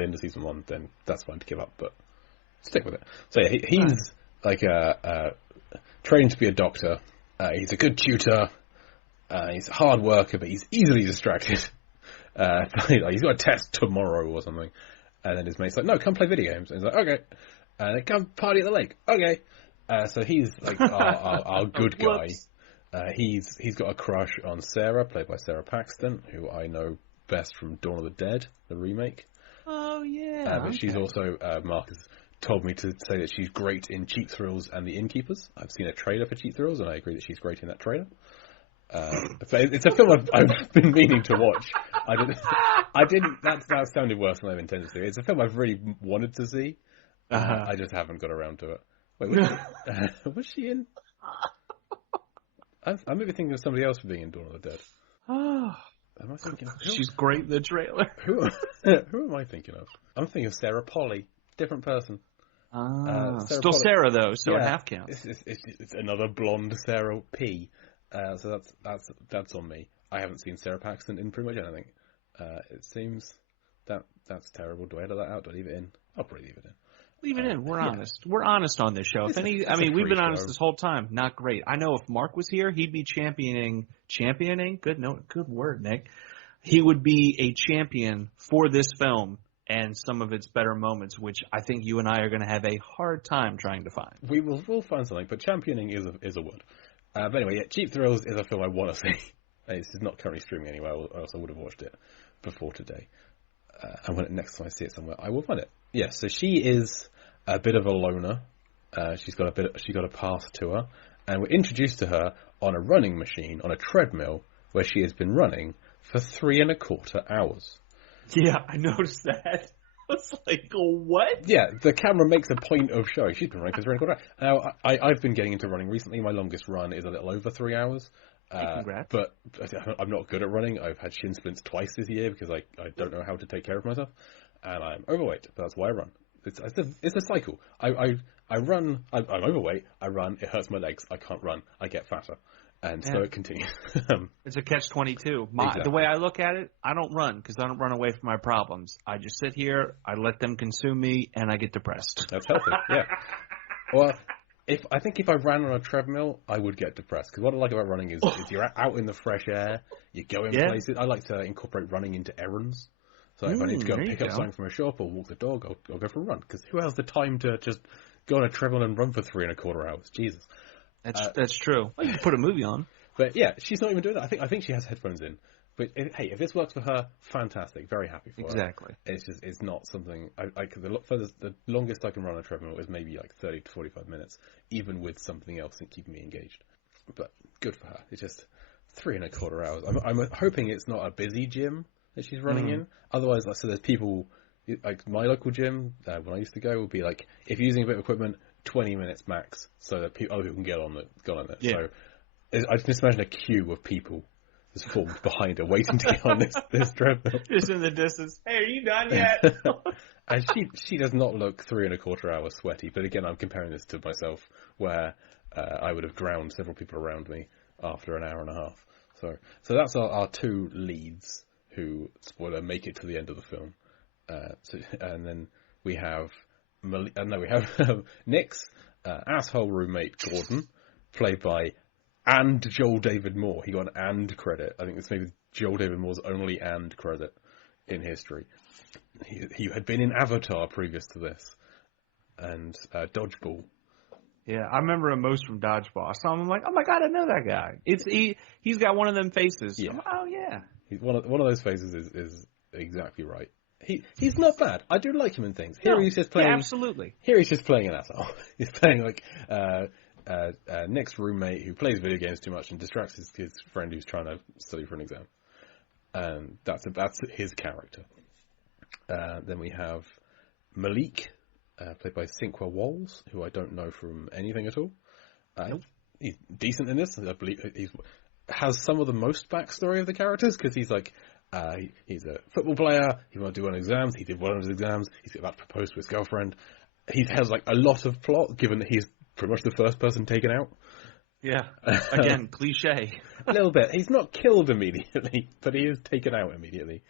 the end of season 1, then that's fine to give up, but stick with it. So yeah, he's like trained to be a doctor. He's a good tutor. He's a hard worker, but he's easily distracted. He's got a test tomorrow or something. And then his mate's like, no, come play video games. And he's like, okay. And then come party at the lake. Okay. So he's like our good guy. He's got a crush on Sarah, played by Sarah Paxton, who I know best from Dawn of the Dead, the remake. Oh, yeah. But she's also, Mark has told me to say that she's great in Cheap Thrills and The Innkeepers. I've seen a trailer for Cheap Thrills, and I agree that she's great in that trailer. It's a film I've been meaning to watch. I didn't. That sounded worse than I intended to. It's a film I've really wanted to see. I just haven't got around to it. Wait, was she in? I'm maybe thinking of somebody else for being in Dawn of the Dead. Oh, am I thinking? She's great in the trailer. Who am I thinking of? I'm thinking of Sarah Polley, different person. Still Polley. Sarah though, so it half counts. It's another blonde Sarah P. So that's on me. I haven't seen Sarah Paxton in pretty much anything. It seems that's terrible. Do I edit that out? Do I leave it in? I'll probably leave it in. Leave it in. We're honest. We're honest on this show. We've been honest this whole time. Not great. I know if Mark was here, he'd be championing. Good word, Nick. He would be a champion for this film and some of its better moments, which I think you and I are going to have a hard time trying to find. We'll find something, but championing is a word. But anyway, yeah, Cheap Thrills is a film I want to see. It's not currently streaming anywhere, or else I would have watched it before today. And when next time I see it somewhere, I will find it. Yeah, so she is a bit of a loner. She got a past to her, and we're introduced to her on a running machine, on a treadmill, where she has been running for 3.25 hours. Yeah, I noticed that. I was like, what? Yeah, the camera makes a point of showing she's been running for 3.25 hours. Now, I've been getting into running recently. My longest run is a little over 3 hours. Congrats. But I'm not good at running. I've had shin splints twice this year because I don't know how to take care of myself. And I'm overweight. But that's why I run. It's a cycle. I run. I'm overweight. I run. It hurts my legs. I can't run. I get fatter. And so it continues. It's a catch-22. Exactly. The way I look at it, I don't run because I don't run away from my problems. I just sit here, I let them consume me, and I get depressed. That's healthy, yeah. Well, if I ran on a treadmill, I would get depressed. Because what I like about running is you're out in the fresh air, you go in places. I like to incorporate running into errands. So if I need to go pick up something from a shop or walk the dog, I'll go for a run. Because who has the time to just go on a treadmill and run for 3.25 hours? Jesus. That's true. Well, you can put a movie on. But yeah, she's not even doing that. I think she has headphones in. But if this works for her, fantastic. Very happy for her. Exactly. It's not something. The longest I can run on a treadmill is maybe like 30 to 45 minutes, even with something else that keeping me engaged. But good for her. It's just 3.25 hours. I'm hoping it's not a busy gym that she's running in. Otherwise, so there's people like my local gym when I used to go would be like, if you're using a bit of equipment, 20 minutes max, so that other people can get on it. Yeah. So I just imagine a queue of people is formed behind her, waiting to get on this treadmill. Just in the distance. Hey, are you done yet? And she does not look 3.25 hours sweaty. But again, I'm comparing this to myself, where I would have drowned several people around me after an hour and a half. So that's our two leads who, spoiler, make it to the end of the film. And then we have Nick's asshole roommate Gordon, played by Joel David Moore. He got an and credit. I think this may be Joel David Moore's only and credit in history. He had been in Avatar previous to this, and Dodgeball. Yeah, I remember him most from Dodgeball. So I'm like, oh my god, I know that guy. He's got one of them faces. Yeah. Like, oh yeah. One of those faces is exactly right. He's not bad. I do like him in things. Here he's just playing. Yeah, absolutely. Here he's just playing an asshole. He's playing like Nick's roommate who plays video games too much and distracts his friend who's trying to study for an exam. And that's his character. Then we have Malik, played by Cinqua Walls, who I don't know from anything at all. Nope. He's decent in this. I believe he has some of the most backstory of the characters, because he's like, he's a football player, he won't do one exams, he did one of his exams, he's about to propose to his girlfriend. He has like a lot of plot, given that he's pretty much the first person taken out. Yeah, again, cliche. A little bit. He's not killed immediately, but he is taken out immediately.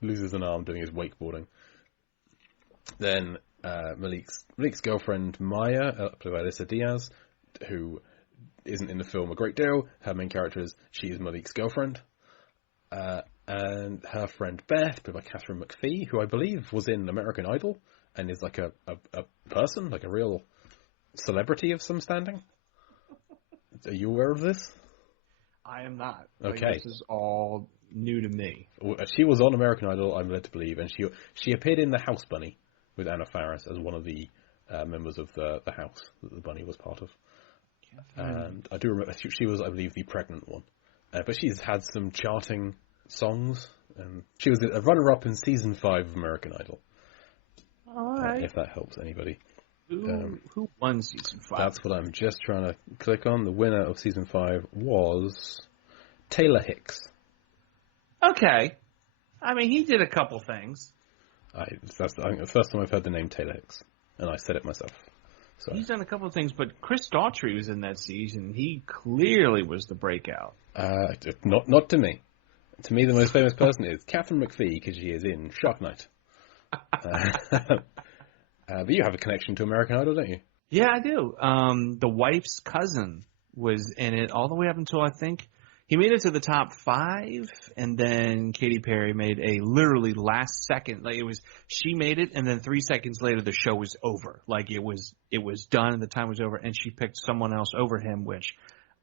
Loses an arm doing his wakeboarding. Then Malik's girlfriend Maya, played by Alyssa Diaz, who isn't in the film a great deal. Her main character is she is Malik's girlfriend. And her friend Beth, played by Katharine McPhee, who I believe was in American Idol and is like a person, like a real celebrity of some standing. Are you aware of this? I am not. Okay. Like, this is all new to me. She was on American Idol, I'm led to believe, and she appeared in The House Bunny with Anna Faris as one of the members of the house that the bunny was part of. And I do remember she was, I believe, the pregnant one. But she's had some charting songs, and she was a runner-up in season 5 of American Idol. All right. If that helps anybody. Who won season 5? That's what I'm just trying to click on. The winner of season 5 was Taylor Hicks. Okay. I mean, he did a couple things. That's the first time I've heard the name Taylor Hicks, and I said it myself. So. He's done a couple of things, but Chris Daughtry was in that season. He clearly was the breakout. Not to me. To me, the most famous person is Katharine McPhee, because she is in Shark Night. But you have a connection to American Idol, don't you? Yeah, I do. The wife's cousin was in it all the way up until, I think, he made it to the top 5, and then Katy Perry made a literally last second. Like she made it, and then 3 seconds later the show was over. Like it was done, and the time was over, and she picked someone else over him, which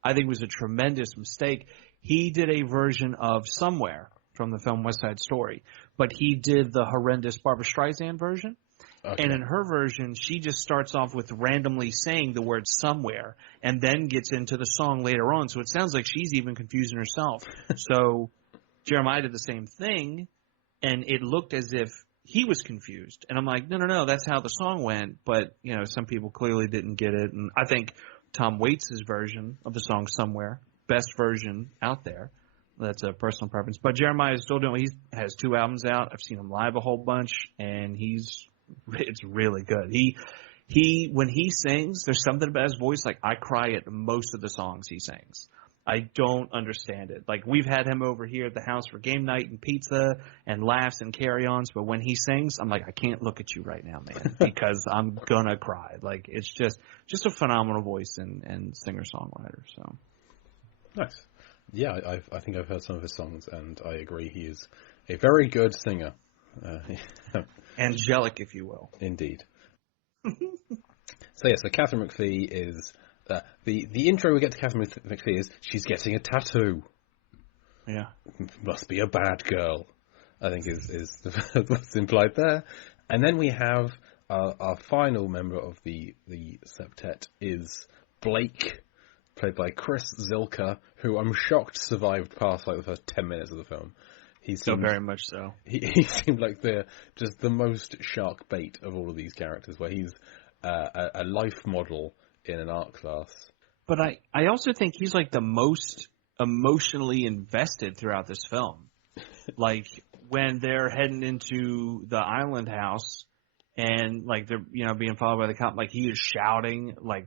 I think was a tremendous mistake. He did a version of Somewhere from the film West Side Story, but he did the horrendous Barbra Streisand version. Okay. And in her version, she just starts off with randomly saying the word somewhere and then gets into the song later on. So it sounds like she's even confusing herself. So Jeremiah did the same thing, and it looked as if he was confused. And I'm like, no, that's how the song went. But, some people clearly didn't get it. And I think Tom Waits' version of the song Somewhere, best version out there. That's a personal preference. But Jeremiah is still doing – he has 2 albums out. I've seen him live a whole bunch, and it's really good. He when he sings, there's something about his voice. Like, I cry at most of the songs he sings. I don't understand it. Like, we've had him over here at the house for game night and pizza and laughs and carry-ons, but when he sings, I'm like, I can't look at you right now, man, because I'm gonna cry. Like, it's just a phenomenal voice and singer-songwriter. So nice. Yeah, I think I've heard some of his songs, and I agree he is a very good singer. Angelic, if you will. Indeed. So Katharine McPhee is the intro we get to Katharine McPhee is she's getting a tattoo. Yeah, must be a bad girl, I think is what's implied there. And then we have our final member of the septet is Blake, played by Chris Zilka, who I'm shocked survived past like the first 10 minutes of the film. Very much so. He seemed like the most shark bait of all of these characters, where he's a life model in an art class. But I also think he's like the most emotionally invested throughout this film. Like when they're heading into the island house and like they're being followed by the cop, like he is shouting like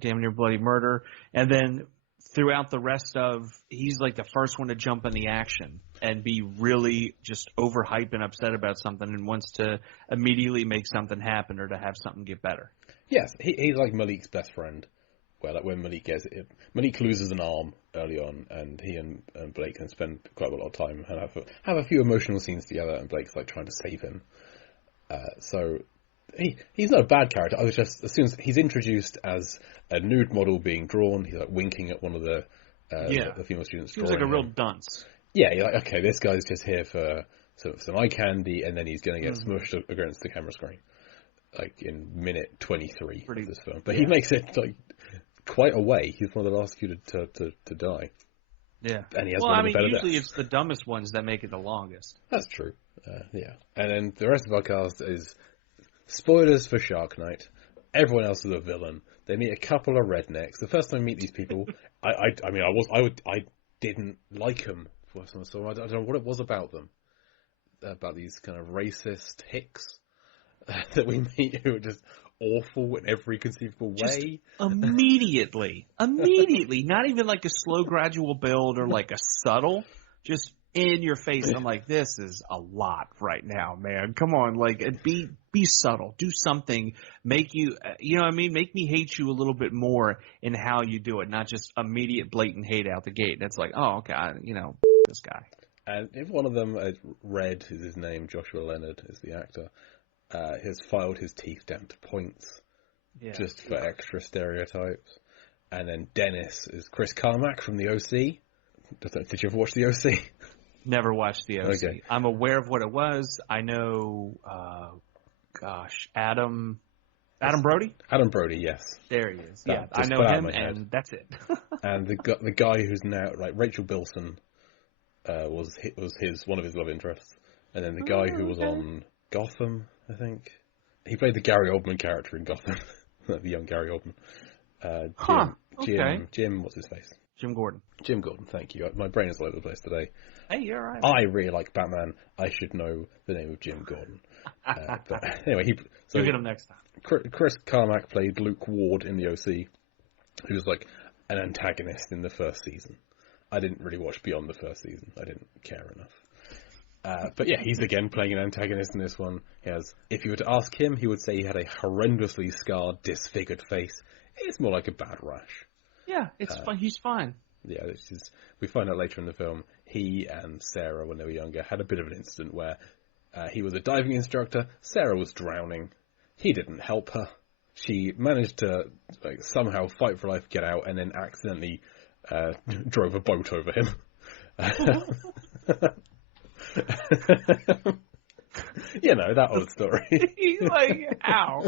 damn near bloody murder, and then throughout the rest of, he's like the first one to jump in the action and be really just overhyped and upset about something and wants to immediately make something happen or to have something get better. Yes, he's like Malik's best friend. Well, like when Malik Malik loses an arm early on, and he and Blake can spend quite a lot of time and have a few emotional scenes together, and Blake's like trying to save him. So he's not a bad character. I was just, as soon as he's introduced as a nude model being drawn, he's like winking at one of the female students. He was like a real dunce. Yeah, you're like, okay, this guy's just here for some eye candy, and then he's going to get smushed against the camera screen, like in minute 23 of this film. But he makes it like quite a way. He's one of the last few to die. Yeah. And he has one of the better usually deaths. It's the dumbest ones that make it the longest. That's true. Yeah. And then the rest of our cast is spoilers for Shark Night. Everyone else is a villain. They meet a couple of rednecks. The first time I meet these people, I didn't like them. So I don't know what it was about them, about these kind of racist hicks that we meet who are just awful in every conceivable way. Immediately, not even like a slow gradual build or like a subtle, just in your face. I'm like, this is a lot right now, man. Come on, like, be subtle, do something, make you know what I mean? Make me hate you a little bit more in how you do it, not just immediate blatant hate out the gate. That's like, oh, okay, this guy. And if one of them, Red is his name, Joshua Leonard is the actor, has filed his teeth down to points just for extra stereotypes. And then Dennis is Chris Carmack from the OC. Did you ever watch the OC? Never watched the OC. Okay. I'm aware of what it was. I know, Adam Brody? Adam Brody, yes. There he is. Yeah, I know him, and that's it. And the guy who's now, like, Rachel Bilson was one of his love interests. And then the guy who was on Gotham, I think. He played the Gary Oldman character in Gotham. The young Gary Oldman. Jim, what's his face? Jim Gordon. Jim Gordon, thank you. My brain is all over the place today. Hey, you're all right. I really like Batman. I should know the name of Jim Gordon. But anyway, you'll get him next time. Chris Carmack played Luke Ward in the OC, who was like an antagonist in the first season. I didn't really watch beyond the first season. I didn't care enough. But yeah, he's again playing an antagonist in this one. If you were to ask him, he would say he had a horrendously scarred, disfigured face. It's more like a bad rash. Yeah, it's fine. He's fine. Yeah, we find out later in the film, he and Sarah, when they were younger, had a bit of an incident where he was a diving instructor, Sarah was drowning, he didn't help her. She managed to somehow fight for life, get out, and then accidentally drove a boat over him. That old story. He's like, how?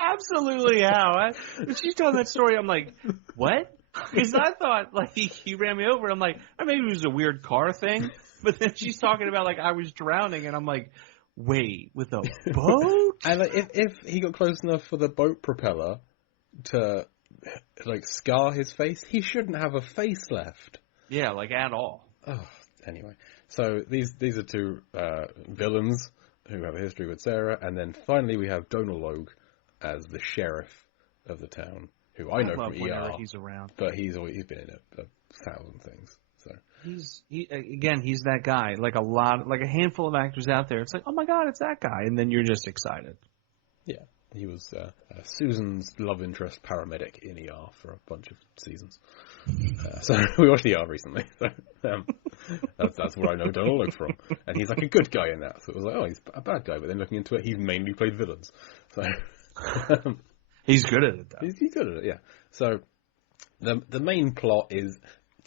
Absolutely how? When she's telling that story, I'm like, what? Because I thought, he ran me over. I'm like, maybe it was a weird car thing. But then she's talking about, I was drowning. And I'm like, wait, with a boat? And if he got close enough for the boat propeller to, scar his face, he shouldn't have a face left. Yeah, at all. Oh, anyway. So these are two villains who have a history with Sarah, and then finally we have Donal Logue as the sheriff of the town, who I know from ER. He's around, but he's been in a thousand things. So he's that guy. A handful of actors out there. It's like, oh my god, it's that guy, and then you're just excited. Yeah, he was Susan's love interest paramedic in ER for a bunch of seasons. So we watched ER recently. So, that's what I know Donal Logue from, and he's a good guy in that. So it was like, oh, he's a bad guy, but then looking into it, he's mainly played villains. So he's good at it, though. He's good at it, yeah. So the main plot is,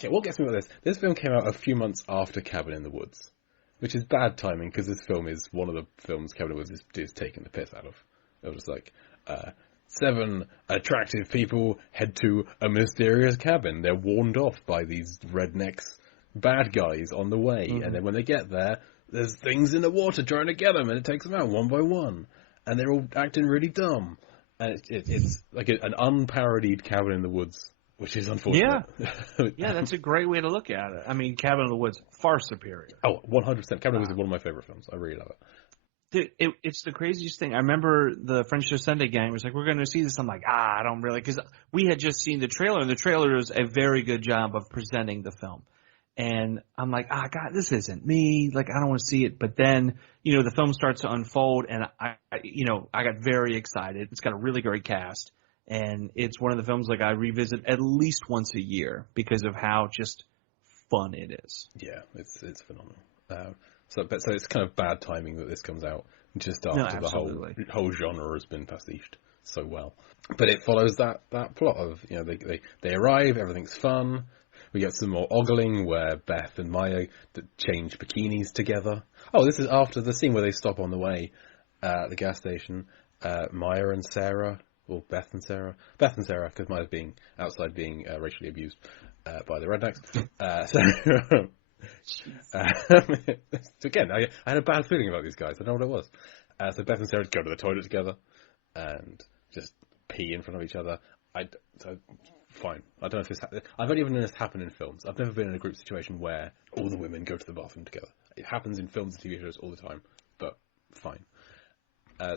what gets me about this? This film came out a few months after Cabin in the Woods, which is bad timing because this film is one of the films Cabin in the Woods is taking the piss out of. It was like 7 attractive people head to a mysterious cabin. They're warned off by these rednecks, bad guys on the way, and then when they get there, there's things in the water trying to get them, and it takes them out one by one, and they're all acting really dumb. And it's like an unparodied Cabin in the Woods, which is unfortunate. Yeah, that's a great way to look at it. I mean, Cabin in the Woods, far superior. Oh, 100%. Cabin in the Woods is one of my favorite films. I really love it. It's the craziest thing. I remember the French Show Sunday gang was like, we're going to see this. I'm like, I don't really, because we had just seen the trailer, and the trailer does a very good job of presenting the film. And I'm like, God, this isn't me. I don't want to see it. But then, the film starts to unfold, and I got very excited. It's got a really great cast, and it's one of the films I revisit at least once a year because of how just fun it is. Yeah, it's phenomenal. So it's kind of bad timing that this comes out just after the whole genre has been pastiched so well. But it follows that plot of, they arrive, everything's fun. We get some more ogling where Beth and Maya change bikinis together. Oh, this is after the scene where they stop on the way at the gas station. Maya and Sarah, or Beth and Sarah, because Maya's being outside being racially abused by the rednecks. Again, I had a bad feeling about these guys. I don't know what it was. So Beth and Sarah go to the toilet together and just pee in front of each other. Fine. I don't know if this. I've only ever known this happen in films. I've never been in a group situation where all the women go to the bathroom together. It happens in films and TV shows all the time, but fine.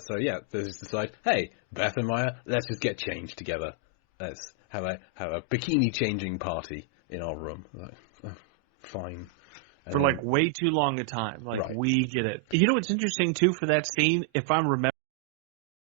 So yeah, they just decide, hey, Beth and Maya, let's just get changed together. Let's have a bikini changing party in our room. Fine. for like way too long a time. Like, Right. we get it. You know what's interesting too for that scene, if I'm remembering